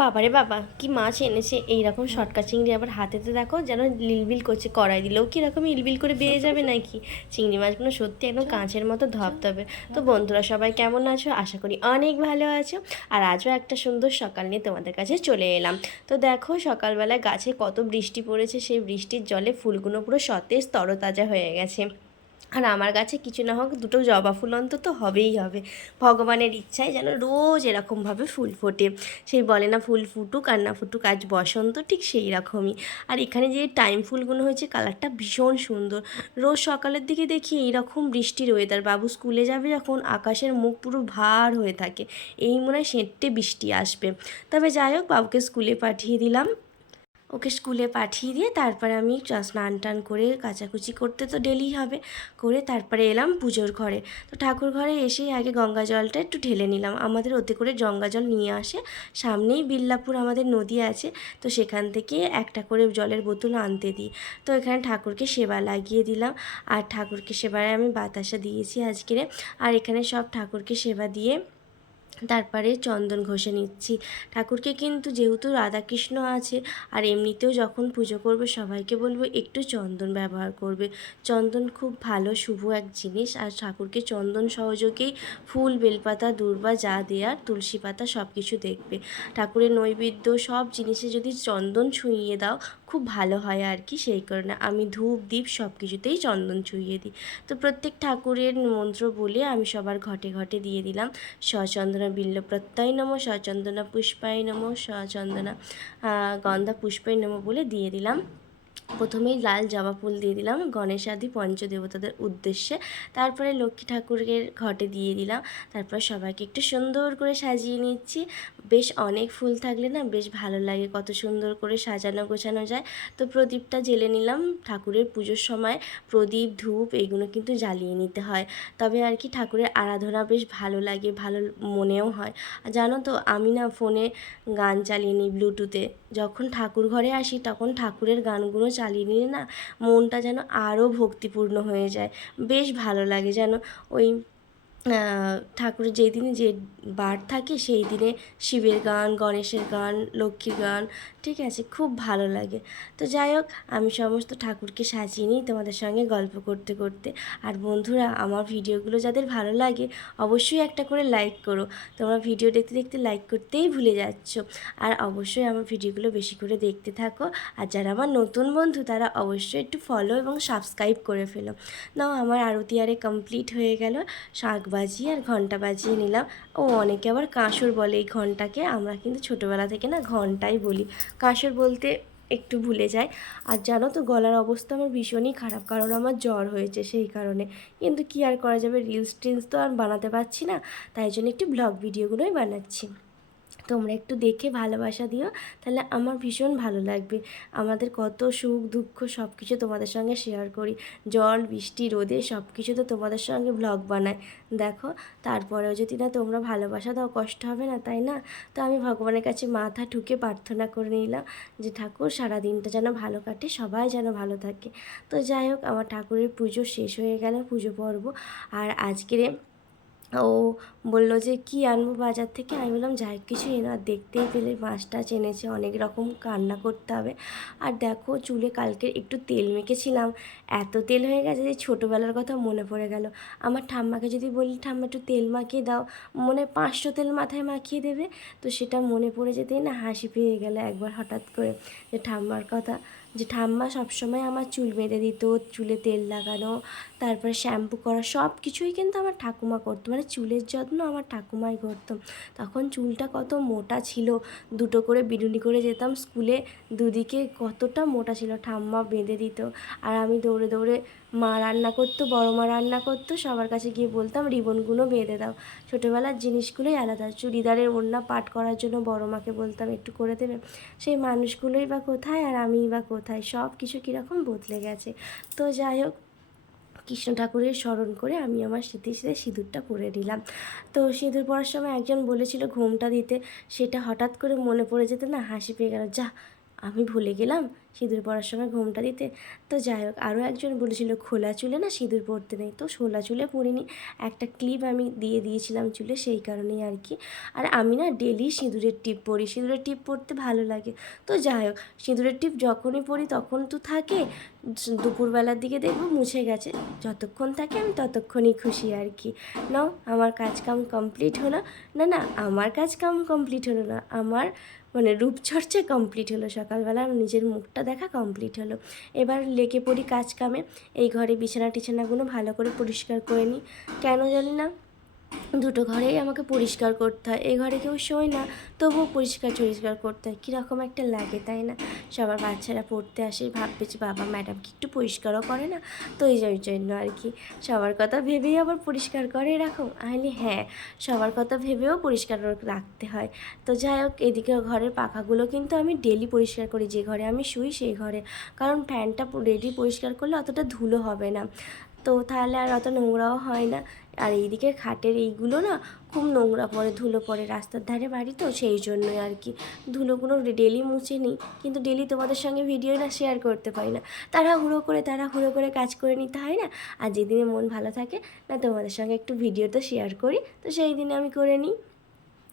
বাবারে বাবা, কি মাছ এনেছে? এইরকম শটকা চিংড়ি আবার হাতেতে দেখো, যেন লিলবিল করছে, কড়াই দিলেও কীরকম ইলবিল করে বেরিয়ে যাবে নাকি? চিংড়ি মাছগুলো সত্যি একদম কাঁচের মতো ধপধপে তো বন্ধুরা সবাই কেমন আছো? আশা করি অনেক ভালো আছো। আর আজও একটা সুন্দর সকাল নিয়ে তোমাদের কাছে চলে এলাম। তো দেখো, সকালবেলায় গাছে কত বৃষ্টি পড়েছে, সেই বৃষ্টির জলে ফুলগুলো পুরো সতেজ তরতাজা হয়ে গেছে। আর আমার কাছে কিছু না হোক দুটো জবা ফুল অন্তত হবেই হবে। ভগবানের ইচ্ছায় যেন রোজ এরকমভাবে ফুল ফোটে। সেই বলে না ফুল ফুটুক আর না ফুটুক আজ বসন্ত, ঠিক সেই রকমই। আর এখানে যে টাইম ফুলগুলো হয়েছে কালারটা ভীষণ সুন্দর। রোজ সকালের দিকে দেখি এইরকম বৃষ্টির ওয়েদার বাবু স্কুলে যাবে যখন আকাশের মুখ পুরো ভার হয়ে থাকে। এই মনে হয় সেঁটে বৃষ্টি আসবে। তবে যাই হোক, বাবুকে স্কুলে পাঠিয়ে দিলাম। ওকে স্কুলে পাঠিয়ে দিয়ে তারপরে আমি স্নান টান করে কাচাকুচি করতে তো ডেলি হবে, করে তারপরে এলাম পুজোর ঘরে। তো ঠাকুর ঘরে এসেই আগে গঙ্গা জলটা একটু ঢেলে নিলাম। আমাদের ওতে করে গঙ্গা জল নিয়ে আসে। সামনেই বিল্লাপুর আমাদের নদী আছে, তো সেখান থেকে একটা করে জলের বোতল আনতে দিই। তো এখানে ঠাকুরকে সেবা লাগিয়ে দিলাম। আর ঠাকুরকে সেবায় আমি বাতাসা দিয়েছি আজকেরে আর এখানে সব ঠাকুরকে সেবা দিয়ে তারপরে চন্দন ঘষে নিচ্ছি। ঠাকুরকে কিন্তু যেহেতু রাধাকৃষ্ণ আছে, আর এমনিতেও যখন পুজো করবে সবাইকে বলব একটু চন্দন ব্যবহার করবে। চন্দন খুব ভালো, শুভ এক জিনিস। আর ঠাকুরকে চন্দন সহযোগেই ফুল, বেলপাতা, দূর্বা, যা দেওয়ার তুলসী পাতা সব কিছু দেখবে। ঠাকুরের নৈবেদ্য সব জিনিসে যদি চন্দন ছুঁইয়ে দাও খুব ভালো হয় আর কি সেই কারণে আমি ধূপ, দীপ সব কিছুতেই চন্দন ছুঁয়ে দিই। তো প্রত্যেক ঠাকুরের মন্ত্র বলে আমি সবার ঘটে ঘটে দিয়ে দিলাম, সচন্দনা বিল্ল প্রত্যয় নম, সচন্দনা পুষ্পায় নম, সচন্দনা গন্ধা পুষ্পায় নম বলে দিয়ে দিলাম। প্রথমেই লাল জবা ফুল দিয়ে দিলাম, গণেশ আদি পঞ্চদেবতাদের উদ্দেশ্যে। তারপরে লক্ষ্মী ঠাকুরের ঘটে দিয়ে দিলাম, তারপর সবাইকে একটু সুন্দর করে সাজিয়ে নিচ্ছি। বেশ অনেক ফুল থাকলে না বেশ ভালো লাগে কত সুন্দর করে সাজানো গোছানো যায়। তো প্রদীপটা জেলে নিলাম, ঠাকুরের পুজোর সময় প্রদীপ, ধূপ এগুলো কিন্তু জ্বালিয়ে নিতে হয়। তবে আর কি ঠাকুরের আরাধনা বেশ ভালো লাগে, ভালো মনেও হয়। জানো তো, আমি না ফোনে গান চালিয়ে নিই ব্লুটুথে। যখন ঠাকুর ঘরে আসি তখন ঠাকুরের গানগুলো চালিয়ে নিলে না মনটা যেন আরও ভক্তিপূর্ণ হয়ে যায়। বেশ ভালো লাগে যেন ওই ঠাকুরের যেই দিনে যে বার থাকে সেই দিনে শিবের গান, গণেশের গান, লক্ষ্মীর গান, ঠিক আছে, খুব ভালো লাগে। তো যাই হোক, আমি সমস্ত ঠাকুরকে সাজিয়ে নিই তোমাদের সঙ্গে গল্প করতে করতে। আর বন্ধুরা, আমার ভিডিওগুলো যাদের ভালো লাগে, অবশ্যই একটা করে লাইক করো। তোমরা ভিডিও দেখতে দেখতে লাইক করতেই ভুলে যাচ্ছ। আর অবশ্যই আমার ভিডিওগুলো বেশি করে দেখতে থাকো। আর যারা আমার নতুন বন্ধু, তারা অবশ্যই একটু ফলো এবং সাবস্ক্রাইব করে ফেলো। নাও, আমার আরতি আরে কমপ্লিট হয়ে গেল। শাঁখ বাজিয়ে আর ঘণ্টা বাজিয়ে নিলাম। ও, অনেকে আবার কাঁসর বলে এই ঘন্টাকে। আমরা কিন্তু ছোটোবেলা থেকে না ঘন্টাই বলি। কাঁসর বলতে একটু ভুলে যায় আর জানো তো গলার অবস্থা আমার ভীষণই খারাপ, কারণ আমার জ্বর হয়েছে সেই কারণে। কিন্তু কি আর করা যাবে? রিলস টিলস তো আর বানাতে পারছি না। তাই জন্য একটু ব্লগ ভিডিওগুলোই বানাচ্ছি। তোমরা একটু দেখে ভালোবাসা দিও, তাহলে আমার ভীষণ ভালো লাগবে। আমাদের কত সুখ, দুঃখ সব কিছু তোমাদের সঙ্গে শেয়ার করি। জল, বৃষ্টি, রোদে সব কিছু তো তোমাদের সঙ্গে ব্লগ বানাই। দেখো, তারপরেও যদি না তোমরা ভালোবাসা দাও, কষ্ট হবে না, তাই না? তো আমি ভগবানের কাছে মাথা ঠুকে প্রার্থনা করে নিলাম যে, ঠাকুর সারা দিনটা যেন ভালো কাটে, সবাই যেন ভালো থাকে। তো যাই হোক, আমার ঠাকুরের পুজো শেষ হয়ে গেল, পুজো পর্ব। আর আজকের ও বলল যে, কি আনব বাজার থেকে? আমি বললাম, যাই কিছু এনে আর দেখতেই পেলে মাছ টাছ এনেছে অনেক রকম কান্না করতে হবে। আর দেখো, চুলে কালকে একটু তেল মেখেছিলাম, এত তেল হয়ে গেছে যে ছোটোবেলার কথা মনে পড়ে গেল। আমার ঠাম্মাকে যদি বলি, ঠাম্মা, একটু তেল মাখিয়ে দাও। মনে পাঁচশো তেল মাথায় মাখিয়ে দেবে, তো সেটা মনে পড়ে যেতেই না হাসি পেয়ে গেলে একবার হঠাৎ করে যে ঠাম্মার কথা। যে ঠাম্মা সবসময় আমার চুল বেঁধে দিত, চুলে তেল লাগানো তারপরে শ্যাম্পু করা সব কিছুই কিন্তু আমার ঠাকুমা করতো। মানে চুলের যত্ন আমার ঠাকুমাই করতো। তখন চুলটা কত মোটা ছিল, দুটো করে বিনুনি করে যেতাম স্কুলে, দুদিকে কতটা মোটা ছিল, ঠাম্মা বেঁধে দিত। আর আমি দৌড়ে দৌড়ে মা রান্না করতো, বড় মা রান্না করতো, সবার কাছে গিয়ে বলতাম, রিবনগুলো বেঁধে দাও। ছোটোবেলার জিনিসগুলোই আলাদা। চুড়িদারের ওড়না পাট করার জন্য বড় মাকে বলতাম, একটু করে দেবে। সেই মানুষগুলোই বা কোথায় আর আমিই বা কোথায় সব কিছু কীরকম বদলে গেছে। তো যাই হোক কৃষ্ণ ঠাকুরের স্মরণ করে আমি আমার স্মৃতির সাথে সিঁদুরটা পরে নিলাম। তো সিঁদুর পরার সময় একজন বলেছিল ঘুমটা দিতে। সেটা হঠাৎ করে মনে পড়ে যেতে না হাসি পেয়ে গেল, যা, আমি ভুলে গেলাম? সিঁদুর পরার সময় ঘুমটা দিতে। তো যাই হোক, আরও একজন বলেছিল, খোলা চুলে না সিঁদুর পরতে নেই। তো সোলা চুলে পরিনি। একটা ক্লিপ আমি দিয়ে দিয়েছিলাম চুলে, সেই কারণেই আর কি। আর আমি না ডেলি সিঁদুরের টিপ পরি। সিঁদুরের টিপ পরতে ভালো লাগে। তো যাই হোক, সিঁদুরের টিপ যখনই পরি তখন তো থাকে। দুপুরবেলার দিকে দেখব মুছে গেছে। যতক্ষণ থাকে আমি ততক্ষণই খুশি আর কি। নাও, আমার কাজ কাম কমপ্লিট হলো। না না, আমার কাজ কাম কমপ্লিট হলো না। আমার মানে রূপচর্চা কমপ্লিট হলো। সকালবেলা নিজের মুখটা দেখা কমপ্লিট হলো। এবার লেগে পড়ি কাজ কামে। এই ঘরে বিছানা টিছানাগুলো ভালো করে পরিষ্কার করে নিই। কেন জানি না দুটো ঘরেই আমাকে পরিষ্কার করতে হয়। এই ঘরে কেউ শোয় না, তবুও পরিষ্কার পরিষ্কার করতে হয়। কীরকম একটা লাগে, তাই না? সবার বাচ্চারা পড়তে আসে ভাববে যে বাবা ম্যাডাম কি একটু পরিষ্কারও করে না? তো এই জন্য আর কি। সবার কথা ভেবেই আবার পরিষ্কার করে এরকম। আহলে হ্যাঁ সবার কথা ভেবেও পরিষ্কার রাখতে হয়। তো যাই হোক, এদিকে ঘরের পাখাগুলো কিন্তু আমি ডেলি পরিষ্কার করি। যে ঘরে আমি শুই, সেই ঘরে। কারণ ফ্যানটা রেডি পরিষ্কার করলে অতটা ধুলো হবে না। তো তাহলে আর অত নোংরাও হয় না। আর এইদিকে খাটের এইগুলো না খুব নোংরা পড়ে, ধুলো পড়ে রাস্তার ধারে বাড়ি তো, সেই জন্যই আর কি। ধুলোগুলো ডেলি মুছে নিই, কিন্তু ডেলি তোমাদের সঙ্গে ভিডিও না শেয়ার করতে পারি না। তারা হুড়ো করে তারা হুড়ো করে কাজ করে নিতে হয় না। আর যেদিনে মন ভালো থাকে না তোমাদের সঙ্গে একটু ভিডিও তো শেয়ার করি, তো সেই দিনে আমি করে নিই।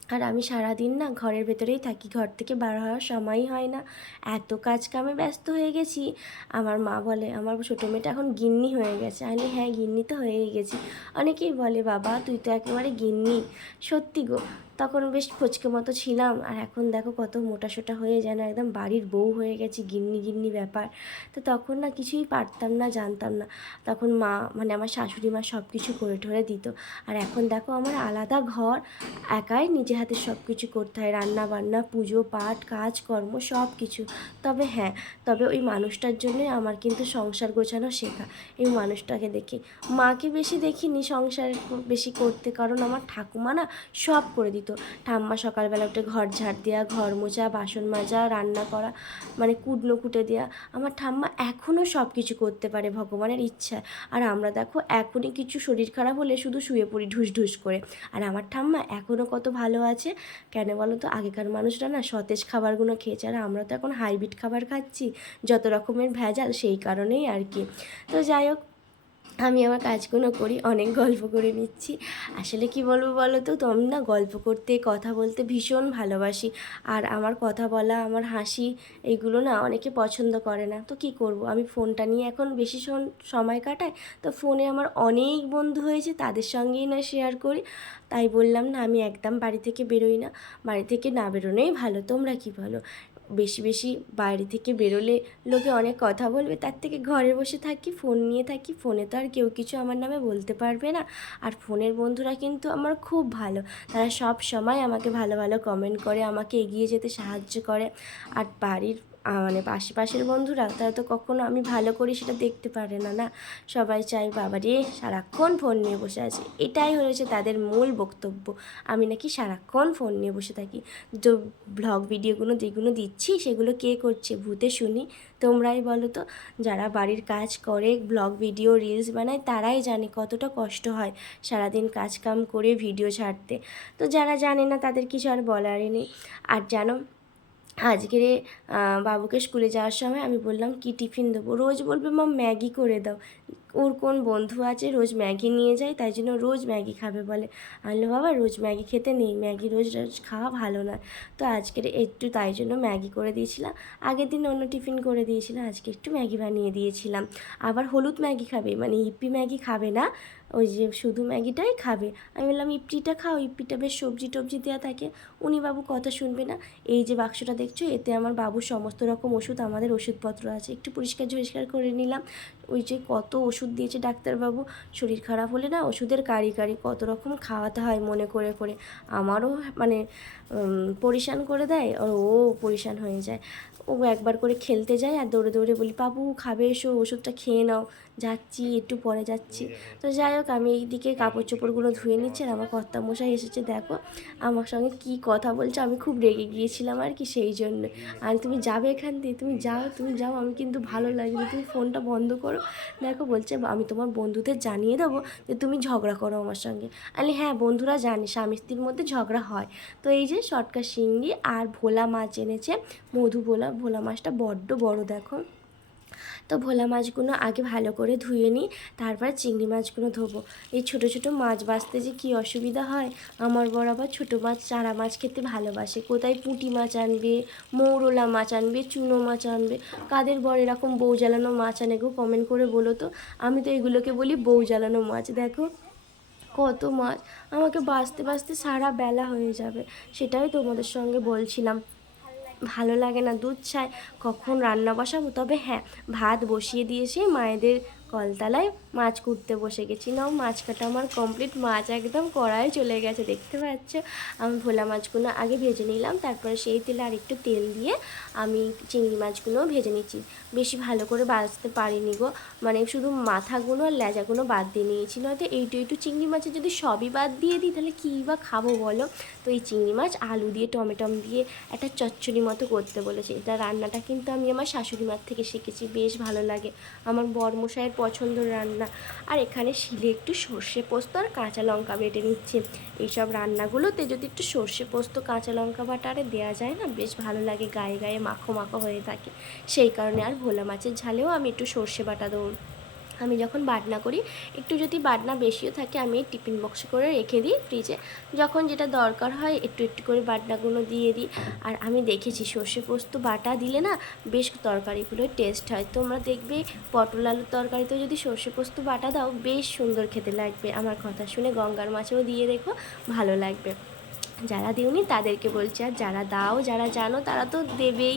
আর আমি সারাদিন না ঘরের ভেতরেই থাকি, ঘর থেকে বার হওয়ার সময়ই হয় না। এত কাজ কামে ব্যস্ত হয়ে গেছি। আমার মা বলে, আমার ছোটো মেয়েটা এখন গিন্নি হয়ে গেছে। আমি হ্যাঁ গিন্নি তো হয়েই গেছি। অনেকেই বলে, বাবা, তুই তো একেবারে গিন্নি। সত্যি গো তখন বেশ ফচকে মতো ছিলাম। আর এখন দেখো কত মোটা সোটা হয়ে যেন একদম বাড়ির বউ হয়ে গেছি, গিন্নি গিন্নি ব্যাপার। তো তখন না কিছুই পারতাম না, জানতাম না। তখন মা মানে আমার শাশুড়ি মা সব কিছু করে ঠরে দিত। আর এখন দেখো আমার আলাদা ঘর, একাই নিজে হাতে সব কিছু করতে হয়। রান্না বান্না পুজো পাঠ কাজ কর্ম সব কিছু তবে হ্যাঁ তবে ওই মানুষটার জন্যই আমার কিন্তু সংসার গোছানো শেখা। এই মানুষটাকে দেখে। মাকে বেশি দেখিনি সংসার বেশি করতে। কারণ আমার ঠাকুমা না সব করে দিত। ঠাম্মা সকালবেলা উঠে ঘর ঝাড় দেওয়া ঘর মোছা, বাসন মাজা, রান্না করা মানে কুটনো কুটে দেওয়া আমার ঠাম্মা এখনও সব কিছু করতে পারে ভগবানের ইচ্ছা আর আমরা দেখো, এখনই কিছু শরীর খারাপ হলে শুধু শুয়ে পড়ি ঢুস ঢুস করে। আর আমার ঠাম্মা এখনও কত ভালো আছে। কেন বলো তো? আগেকার মানুষরা না সতেজ খাবারগুলো খেয়েছে। আর আমরা তো এখন হাইব্রিড খাবার খাচ্ছি, যত রকমের ভেজাল, সেই কারণেই আর কি। তো যাই হোক আমি আমার কাজগুলো করি, অনেক গল্প করে নিচ্ছি। আসলে কি বলব বলো তো? আমি না গল্প করতে, কথা বলতে ভীষণ ভালোবাসি। আর আমার কথা বলা, আমার হাসি এইগুলো না অনেকে পছন্দ করে না। তো কি করব? আমি ফোনটা নিয়ে এখন বেশি সময় কাটাই। তো ফোনে আমার অনেক বন্ধু হয়েছে, তাদের সঙ্গেই না শেয়ার করি। তাই বললাম না, আমি একদম বাড়ি থেকে বেরোই না। বাড়ি থেকে না বেরোনোই ভালো। তোমরা কি বলো? বেশি বেশি বাইরে থেকে বেরোলে লোকে অনেক কথা বলবে। তার থেকে ঘরে বসে থাকি, ফোন নিয়ে থাকি, ফোনে তো আর কেউ কিছু আমার নামে বলতে পারবে না। আর ফোনের বন্ধুরা কিন্তু আমার খুব ভালো। তারা সব সময় আমাকে ভালো ভালো কমেন্ট করে, আমাকে এগিয়ে যেতে সাহায্য করে। আর বাড়ির মানে আশেপাশের বন্ধুরা, তারা তো কখনো আমি ভালো করি সেটা দেখতে পারে না না? সবাই চাই বাবা রে, সারাক্ষণ ফোন নিয়ে বসে আছে। এটাই হয়েছে তাদের মূল বক্তব্য। আমি নাকি সারাক্ষণ ফোন নিয়ে বসে থাকি। যে ব্লগ ভিডিওগুলো যেগুলো দিচ্ছি, সেগুলো কে করছে ভূতে শুনি? তোমরাই বলো তো। যারা বাড়ির কাজ করে ব্লগ ভিডিও রিলস বানায়, তারাই জানে কতটা কষ্ট হয় সারাদিন কাজ কাম করে ভিডিও ছাড়তে। তো যারা জানে না, তাদের কিছু আর বলারই নেই। আর জানো আজকের বাবুকে স্কুলে যাওয়ার সময় আমি বললাম, কি টিফিন দেবো? রোজ বলবে, মা, ম্যাগি করে দাও। ওর কোন বন্ধু আছে, রোজ ম্যাগি নিয়ে যায়, তাই জন্য রোজ ম্যাগি খাবে বলে। আনলো বাবা, রোজ ম্যাগি খেতে নেই, ম্যাগি রোজ রোজ খাওয়া ভালো না। তো আজকের একটু তাই জন্য ম্যাগি করে দিয়েছিলাম। আগের দিন অন্য টিফিন করে দিয়েছিলাম, আজকে একটু ম্যাগি বানিয়ে দিয়েছিলাম। আবার হলুদ ম্যাগি খাবে মানে ইপি ম্যাগি খাবে না ওই যে শুধু ম্যাগিটাই খাবে। আমি বললাম, ইপটিটা খাও, ইপটিটা বেশ সবজি টবজি দেওয়া থাকে। উনি বাবু কথা শুনবে না। এই যে বাক্সটা দেখছ, এতে আমার বাবুর সমস্ত রকম ওষুধ, আমাদের ওষুধপত্র আছে। একটু পরিষ্কার পরিষ্কার করে নিলাম। ওই যে কত ওষুধ দিয়েছে ডাক্তারবাবু। শরীর খারাপ হলে না ওষুধের কারি কারি কত রকম খাওয়াতে হয় মনে করে করে। আমারও মানে পরিশান করে দেয়, আর ও পরিশান হয়ে যায়। ও একবার করে খেলতে যায় আর দৌড়ে দৌড়ে বলি, বাবু, খাবে, এসো, ওষুধটা খেয়ে নাও। যাচ্ছি একটু পরে যাচ্ছি। তো যাই হোক আমি এইদিকে কাপড় চোপড়গুলো ধুয়ে নিচ্ছি আর আমার কর্তা মশাই এসেছে দেখো। আমার সঙ্গে কি কথা বলছে আমি খুব রেগে গিয়েছিলাম আর কি সেই জন্য। আর তুমি যাবে এখান দিয়ে তুমি যাও তুমি যাও আমি কিন্তু ভালো লাগবে তুমি ফোনটা বন্ধ করো। দেখো বলছে আমি তোমার বন্ধুদের জানিয়ে দেবো যে তুমি ঝগড়া করো আমার সঙ্গে। আমি হ্যাঁ বন্ধুরা জানে স্বামী স্ত্রীর মধ্যে ঝগড়া হয়। তো এই যে শটকা শিঙ্গি আর ভোলা মাছ এনেছে মধু ভোলা ভোলা মাছটা বড্ড বড় দেখো। তো ভোলা মাছগুলো আগে ভালো করে ধুয়ে নিই, তারপর চিংড়ি মাছগুলো ধোবো। এই ছোটো ছোটো মাছ বাছতে যে কী অসুবিধা হয়? আমার বড় আবার ছোটো মাছ, চারা মাছ খেতে ভালোবাসে। কোথায় পুঁটি মাছ আনবে, মৌরলা মাছ আনবে, চুনো মাছ আনবে? কাদের বর এরকম বউ জ্বালানো মাছ আনে গো? কমেন্ট করে বলো তো। আমি তো এগুলোকে বলি বউ জ্বালানো মাছ। দেখো কত মাছ। আমাকে বাঁচতে বাঁচতে সারা বেলা হয়ে যাবে। সেটাই তোমাদের সঙ্গে বলছিলাম। ভালো লাগে না দুধ চাই কখন রান্না বসাবো? তবে হ্যাঁ ভাত বসিয়ে দিয়েছি মায়েদের কলতলায় মাছ কুটতে বসে গেছি। নাও, মাছ কাটা আমার কমপ্লিট মাছ একদম কড়াই চলে গেছে, দেখতে পাচ্ছ? আমি ভোলা মাছগুলো আগে ভেজে নিলাম, তারপরে সেই তেলে আর একটু তেল দিয়ে আমি চিংড়ি মাছগুলোও ভেজে নিচ্ছি। বেশি ভালো করে বাছতে পারিনি গো। মানে শুধু মাথাগুলো আর লেজাগুলো বাদ দিয়ে নিয়েছি, নয়তো এইটু একটু চিংড়ি মাছের যদি সবই বাদ দিয়ে দিই, তাহলে কী বা খাব বলো? তো এই চিংড়ি মাছ, আলু দিয়ে, টমেটম দিয়ে একটা চচ্চড়ি মতো করতে বলেছে। এটা রান্নাটা কিন্তু আমি আমার শাশুড়ি মার থেকে শিখেছি, বেশ ভালো লাগে। আমার বরমশাইয়ের পছন্দের রান্না। আর এখানে শিলে একটু সর্ষে পোস্ত আর কাঁচা লঙ্কা বেটে নিচ্ছে। এইসব রান্নাগুলোতে যদি একটু সর্ষে পোস্ত, কাঁচা লঙ্কা বাটা আরে দেওয়া যায় না? বেশ ভালো লাগে, গায়ে গায়ে মাখো মাখো হয়ে থাকে। সেই কারণে আর ভোলা মাছের ঝালেও আমি একটু সর্ষে বাটা দেবো। আমি যখন বাটনা করি, একটু যদি বাটনা বেশিও থাকে, আমি টিফিন বক্সে করে রেখে দিই ফ্রিজে। যখন যেটা দরকার হয়, একটু একটু করে বাটনাগুলো দিয়ে দিই। আর আমি দেখেছি, সর্ষে পোস্ত বাটা দিলে না, বেশ তরকারিগুলোর টেস্ট হয়। তোমরা দেখবে, পটল আলুর তরকারিতেও যদি সর্ষে পোস্ত বাটা দাও, বেশ সুন্দর খেতে লাগবে। আমার কথা শুনে গঙ্গার মাছেও দিয়ে দেখো, ভালো লাগবে। যারা দিওনি তাদেরকে বলছি, আর যারা দাও, যারা জানো, তারা তো দেবেই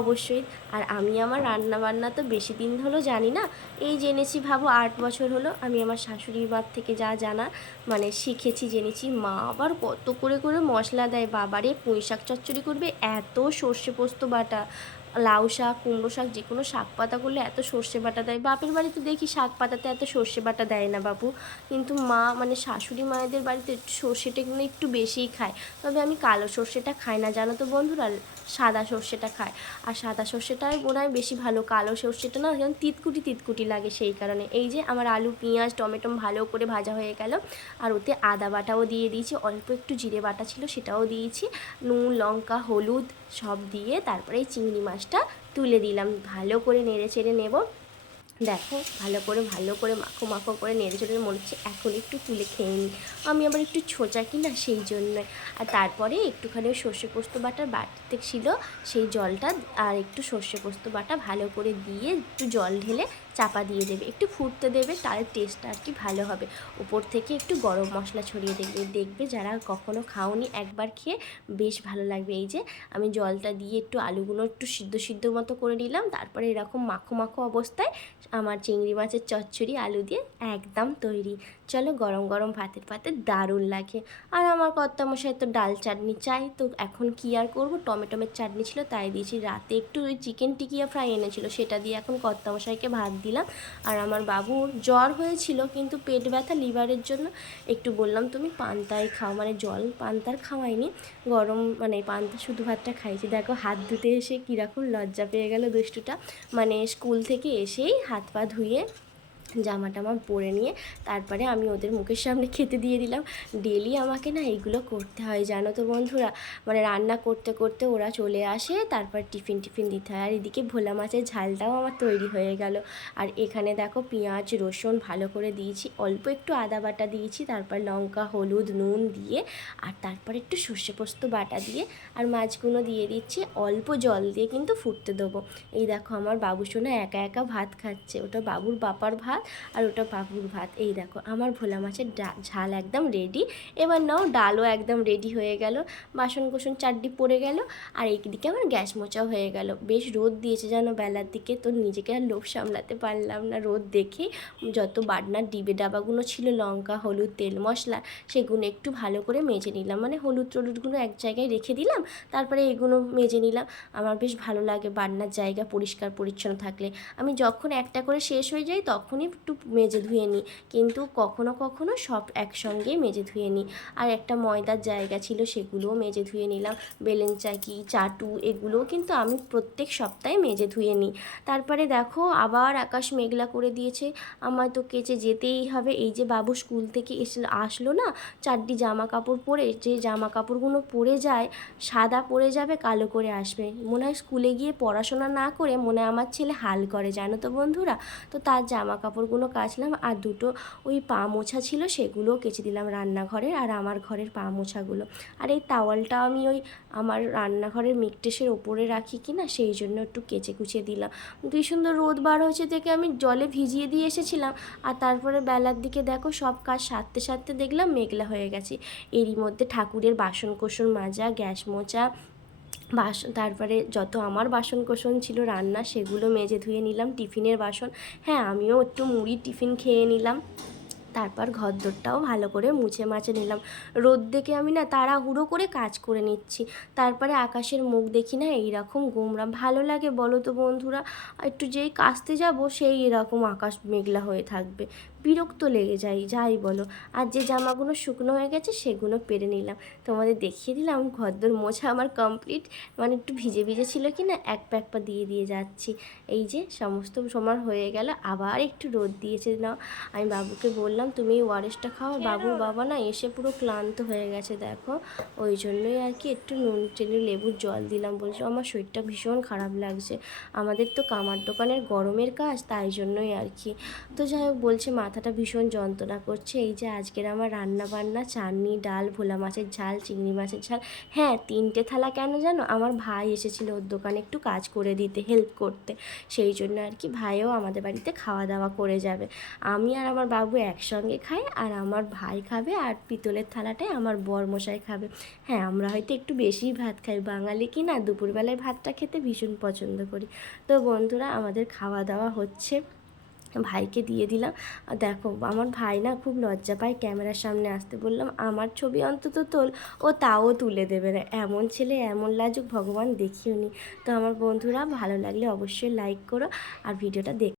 অবশ্যই। আর আমি আমার রান্না বান্না তো বেশি দিন হলো জানি না। এই জেনেছি ভাবো আট বছর হলো আমি আমার শাশুড়ি মার থেকে যা জানা মানে শিখেছি, জেনেছি। মা আবার কত করে করে মশলা দেয়, বাবারে! পুঁই শাক চচ্চড়ি করবে এত সর্ষে পোস্ত বাটা। লাউ শাক, কুমড়ো শাক যে কোনো শাক পাতা করলে এত সর্ষে বাটা দেয়। বাপের বাড়িতে দেখি শাক পাতাতে এত সর্ষে বাটা দেয় না বাবু কিন্তু মা মানে শাশুড়ি, মায়েদের বাড়িতে সর্ষেটা কিন্তু একটু বেশিই খায়। তবে আমি কালো সর্ষেটা খাই না, জানো তো বন্ধুরা? সাদা সর্ষেটা খায়। আর সাদা সর্ষেটাই হয় বেশি ভালো। কালো সর্ষেটা না যেমন তিতকুটি তিতকুটি লাগে সেই কারণে। এই যে আমার আলু, পেঁয়াজ, টমেটো ভালো করে ভাজা হয়ে গেল। আর ওতে আদা বাটাও দিয়ে দিয়েছি। অল্প একটু জিরে বাটা ছিল সেটাও দিয়েছি। নুন, লঙ্কা, হলুদ সব দিয়ে তারপরে এই চিংড়ি মাছটা তুলে দিলাম। ভালো করে নেড়ে চেড়ে নেব। দেখো, ভালো করে ভালো করে মাখো মাখো করে নেড়ে চেড়ে মনে হচ্ছে এখন একটু তুলে খেয়ে নিই। আমি আবার একটু ছোঁচা কি না, সেই জন্য। আর তারপরে একটুখানি সর্ষে পোস্ত বাটার বাটিতে ছিল, সেই জলটা আর একটু সর্ষে পোস্ত বাটা ভালো করে দিয়ে একটু জল ঢেলে চাপা দিয়ে দেবে, একটু ফুটতে দেবে তার টেস্টটা আর কি ভালো হবে। উপর থেকে একটু গরম মশলা ছড়িয়ে দেবে, দেখবে যারা কখনো খাওনি একবার খেয়ে বেশ ভালো লাগবে। এই যে আমি জলটা দিয়ে একটু আলুগুলো একটু সিদ্ধ সিদ্ধ মতো করে নিলাম, তারপরে এরকম মাখো মাখো অবস্থায় আমার চিংড়ি মাছের চচ্চড়ি আলু দিয়ে একদম তৈরি। চলো গরম গরম ভাতের পাতে দারুণ লাগে। আর আমার কর্তামশাই তো ডাল চাটনি চাই, তো এখন কি আর করব? টমেটোমের চাটনি ছিল, তাই দিয়েছি। রাতে একটু ওই চিকেন টিকিয়া ফ্রাই এনেছিল, সেটা দিয়ে এখন কর্তামশাইকে ভাত দিলাম। আর আমার বাবুর জ্বর হয়েছিল, কিন্তু পেট ব্যথা লিভারের জন্য। একটু বললাম, তুমি পান্তাই খাও। মানে জল পান্তার খাওয়াইনি, গরম মানে পান্তা শুধু ভাতটা খাইছি। দেখো হাত ধুতে এসে কীরকম লজ্জা পেয়ে গেল দুষ্টুটা। মানে স্কুল থেকে এসেই হাত পা ধুয়ে জামা টামা পরে নিয়ে তারপরে আমি ওদের মুখের সামনে খেতে দিয়ে দিলাম। ডেলি আমাকে না এইগুলো করতে হয়, জানো তো বন্ধুরা? মানে রান্না করতে করতে ওরা চলে আসে, তারপর টিফিন টিফিন দিতে হয়। আর এদিকে ভোলা মাছের ঝালটাও আমার তৈরি হয়ে গেল। আর এখানে দেখো পেঁয়াজ, রসুন ভালো করে দিয়েছি, অল্প একটু আদা বাটা দিয়েছি, তারপর লঙ্কা, হলুদ, নুন দিয়ে, আর তারপর একটু সর্ষে পোস্ত বাটা দিয়ে, আর মাছগুলো দিয়ে দিচ্ছি। অল্প জল দিয়ে কিন্তু ফুটতে দেবো। এই দেখো আমার বাবু সোনা একা একা ভাত খাচ্ছে, ওটা বাবুর বাপার ভাত। আর ওটা বাবুর ভাত। এই দেখো, আমার ভোলা মাছের ডা, ঝাল একদম রেডি এবার নাও, ডালও একদম রেডি হয়ে গেল। বাসন কোসন চারটি পড়ে গেল আর এইদিকে আমার গ্যাস মোচাও হয়ে গেল। বেশ রোদ দিয়েছে যেন বেলার দিকে, তো নিজেকে আর লোভ সামলাতে পারলাম না রোদ দেখে। যত বাটনার ডিবে ডাবাগুলো ছিল, লঙ্কা, হলুদ, তেল, মশলা, সেগুলো একটু ভালো করে মেজে নিলাম। মানে হলুদ টলুদগুলো এক জায়গায় রেখে দিলাম, তারপরে এগুলো মেজে নিলাম। আমার বেশ ভালো লাগে, বাটনার জায়গা পরিষ্কার পরিচ্ছন্ন থাকলে। আমি যখন একটা করে শেষ হয়ে যাই, তখনই একটু মেজে ধুয়ে নিই। কিন্তু কখনো কখনো সব একসঙ্গেই মেজে ধুয়ে নিই। আর একটা ময়দার জায়গা ছিল সেগুলোও মেজে ধুয়ে নিলাম। বেলেন চাকি, চাটু এগুলোও কিন্তু আমি প্রত্যেক সপ্তাহে মেজে ধুয়ে নিই। তারপরে দেখো আবার আকাশ মেঘলা করে দিয়েছে। আমার তো কেচে যেতেই হবে। এই যে বাবু স্কুল থেকে এসে আসলো না, চারটি জামা কাপড় পরে, যে জামা কাপড়গুলো পরে যায়, সাদা পরে যাবে, কালো করে আসবে। মনে হয় স্কুলে গিয়ে পড়াশোনা না করে মনে হয় আমার ছেলে হাল করে, জানো তো বন্ধুরা? তো তার জামা কাপড়গুলো কাচলাম আর দুটো ওই পা মোছা ছিল সেগুলোও কেচে দিলাম রান্নাঘরের আর আমার ঘরের পা মোছাগুলো। আর এই তাওয়ালটা আমি ওই আমার রান্নাঘরের মিকটেসের ওপরে রাখি কি না সেই জন্য একটু কেচে কুচে দিলাম। দুই সুন্দর রোদ বার হয়েছে দেখে আমি জলে ভিজিয়ে দিয়ে এসেছিলাম আর তারপরে বেলার দিকে দেখো সব কাজ সারতে সারতে দেখলাম মেঘলা হয়ে গেছে। এরই মধ্যে ঠাকুরের বাসন কোসন মাজা, গ্যাস মোচা বাসন তারপরে যত আমার বাসন কোসন ছিল, রান্না সেগুলো মেজে ধুয়ে নিলাম, টিফিনের বাসন। হ্যাঁ আমিও একটু মুড়ি টিফিন খেয়ে নিলাম। তারপর ঘরদোরটাও ভালো করে মুছে মাছে নিলাম। রোদ দেখে আমি না তাড়াহুড়ো করে কাজ করে নিচ্ছি। তারপরে আকাশের মুখ দেখি না, এইরকম গোমরা। ভালো লাগে বলো তো বন্ধুরা, একটু যেই কাচতে যাব, সেই এরকম আকাশ মেঘলা হয়ে থাকবে। বিরক্ত লেগে যায় যাই বলো। আর যে জামাগুলো শুকনো হয়ে গেছে সেগুলো পেরে নিলাম। তোমাদের দেখিয়ে দিলাম ঘরদোর মোছা আমার কমপ্লিট মানে একটু ভিজে ভিজে ছিল কি না এক প্যাক পা দিয়ে দিয়ে যাচ্ছি। এই যে সমস্ত সময় হয়ে গেল আবার একটু রোদ দিয়েছে না। আমি বাবুকে বললাম তুমি এই ওয়ারেসটা খাও বাবুর বাবা না এসে পুরো ক্লান্ত হয়ে গেছে দেখো। ওই জন্যই আর কি একটু নুন টেনে লেবুর জল দিলাম বলছো আমার শরীরটা ভীষণ খারাপ লাগছে। আমাদের তো কামার দোকানের গরমের কাজ তাই জন্যই আর কি। তো যাই হোক বলছে মাথাটা ভীষণ যন্ত্রণা করছে। এই যে আজকের আমার রান্না বান্না চাটনি, ডাল, ভোলা মাছের ঝাল, চিংড়ি মাছের ঝাল। হ্যাঁ তিনটে থালা কেন জানো? আমার ভাই এসেছিল ওর দোকানে একটু কাজ করে দিতে হেল্প করতে। সেই জন্য আর কি ভাইও আমাদের বাড়িতে খাওয়া দাওয়া করে যাবে। আমি আর আমার বাবু একসঙ্গে খাই আর আমার ভাই খাবে আর পিতলের থালাটায় আমার বর মশাই খাবে। হ্যাঁ আমরা হয়তো একটু বেশিই ভাত খাই। বাঙালি কি না দুপুরবেলায় ভাতটা খেতে ভীষণ পছন্দ করি। তো বন্ধুরা, আমাদের খাওয়া দাওয়া হচ্ছে। ভাইকে দিয়ে দিলাম। আর দেখো, আমার ভাই না খুব লজ্জা পায় ক্যামেরার সামনে আসতে। বললাম, আমার ছবি অন্তত তোল, ও তাও তুলে দেবে না। এমন ছেলে, এমন লাজুক ভগবান দেখিও নি। তো আমার বন্ধুরা, ভালো লাগলে অবশ্যই লাইক করো আর ভিডিওটা দেখ